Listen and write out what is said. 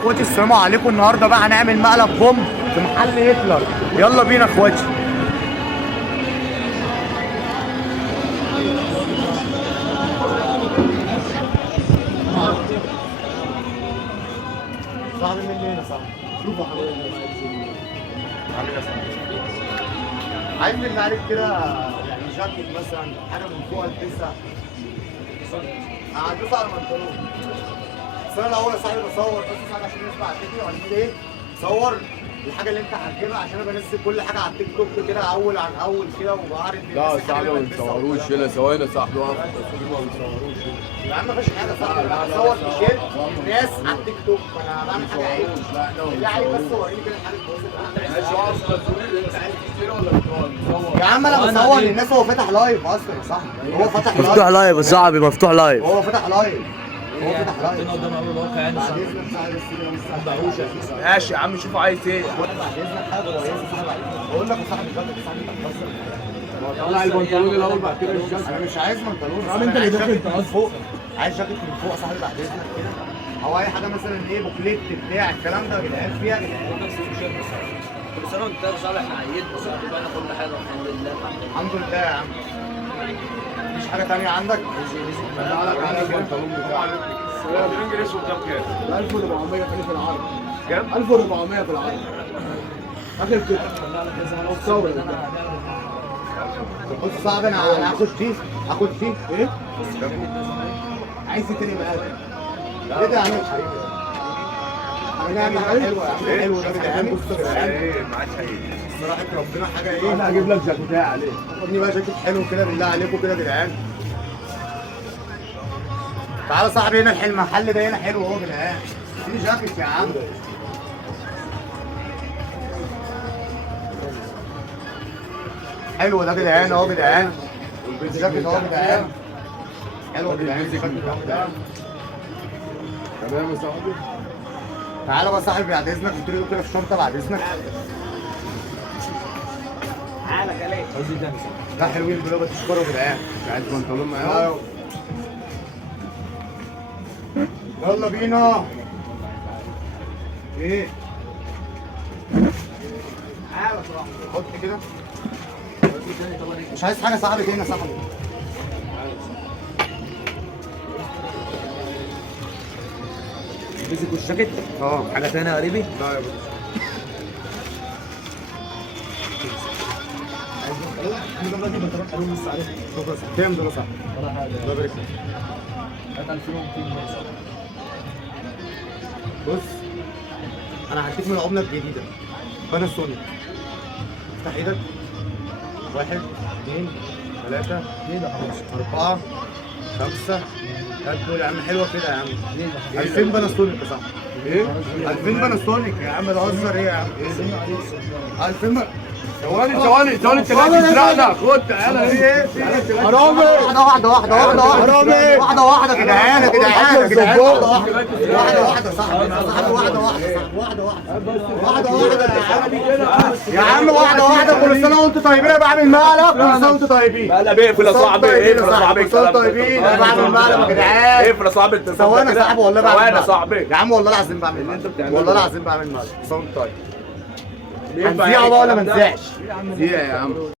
اخواتي السلام عليكم. النهارده بقى هنعمل مقلب بوم في محل هتلر. يلا بينا اخواتي. صاحبي من هنا صاحبي. شوفوا حضرتك عامل ايه؟ عايز من عليك كده يعني جاكيت مثلا حاجه من فوق البسها. هعدوس على البنطلون. بس انا الاول يا صاحبي بصور بس عشان الناس على الفيديو وعايزين ايه؟ صور الحاجه اللي انت هتجيبها عشان انا بنزل كل حاجه على التيك توك كده اول عن اول كده وبعرض لا يا صاحبي ما بيصوروش هنا. ثواني يا صاحبي واقف التصوير ما بيصوروش يا عم مفيش حاجه صاحبي. انا بصور تيشيرت ناس على التيك توك فانا بعمل حاجه عيب. لا عيب بس وريني كده الحاجه كويسه. ماشي واقف تصوير. انت عايز تشتري ولا بتصور؟ يا عم انا بصور للناس. هو فتح لايف اصلا يا صاحبي. هو فتح لايف. مفتوح لايف يا صاحبي، مفتوح لايف. هو فتح لايف. هو فتح لايف. هنا قدام اول الواقع يعني بعد اذنك صاحبي بس كده مش ماشي يا عم شوف عايز ايه. بعد اذنك حاجه كويسه صاحبي. بقول لك يا صاحبي الجاكيت صاحبي بتكسر. طلع البنطلون الاول بعد كده الجاكيت. انا مش عايز بنطلون. عم انت اللي داخل من فوق. عايز جاكيت من فوق صاحبي بعد اذنك كده. او اي حاجه مثلا ايه بوكليت بتاع الكلام ده يا جدعان فيها يا جدعان. كل سنه وانت طيب يا صاحبي. احنا عيدنا بقى كل حاجه الحمد لله. الحمد لله يا عم. مفيش حاجه ثانيه عندك؟ على البنطلون بتاعك. الانجليش قدام كام؟ 1400 في العرض. كام؟ 1400 في العرض. اخر كده. صور بص يا صاحبي انا هاخد فيه. هاخد فيه ايه؟ عايز تاني معاك. ايه ده يا عم حبيبي؟ هنعمل حاجه حلوه يا عم. حلو ده يا جدعان. بصوا يا جدعان. ايه معاك حقيقي. صراحه ربنا حاجه ايه؟ انا هجيب لك جاكيت عليه. خدني بقى جاكيت حلو كده بالله عليكم كده يا جدعان. تعالى صاحبي هنا المحل ده هنا حلو اهو يا جدعان. اديني جاكيت يا عم. حلو ده يا جدعان اهو يا جدعان. الجاكيت اهو يا جدعان. حلو يا جدعان الجاكيت اهو يا جدعان. تمام يا صاحبي. تعالى بقى صاحبي بعد اذنك. قلت له كده في الشنطه بعد اذنك. تعالى كلام ده حلوين دول بتشكروا يا جدعان. عايز بنطلون معاهم؟ يلا بينا. ايه؟ تعالى صاحبي حط كده. مش عايز حاجه صاحبي تاني يا صاحبي. مسك الجاكيت. حاجه ثانيه يا قريبي. لا يا باشا. كام دول يا صاحبي؟ الله يبارك فيك. 2200 بص انا هديك من العمله الجديده باناسونيك. افتح ايدك. 1 2 3 4 5 هات دول يا عم. حلوه كده يا عم. 2000 باناسونيك يا صاحبي. ايه؟ 2000 باناسونيك يا عم. ده هزر ايه يا عم؟ 2000 ثواني انت لا تسرقنا. خد تعالى ايه؟ حرامي. واحدة واحدة يا جدعان. يا جدعان يا جدعان. واحدة صاحبي. واحدة يا عم. واحدة. كل سنة وانتم طيبين. انا بعمل مقلب. كل سنة وانتم طيبين. مقلب اقفل يا صاحبي. اقفل يا صاحبي. كل سنة طيبين. انا بعمل مقلب يا جدعان. اقفل يا صاحبي. انت ثواني يا صاحبي والله بعمل ثواني يا مقلب. صاحبي. يا عم والله العظيم بعمل اللي انت مقلب. بتعمله والله ده. العظيم بعمل مقلب. كل سنة وانتم طيب. ينفع هنذيعه بقى ولا ما نذيعش؟ يا عم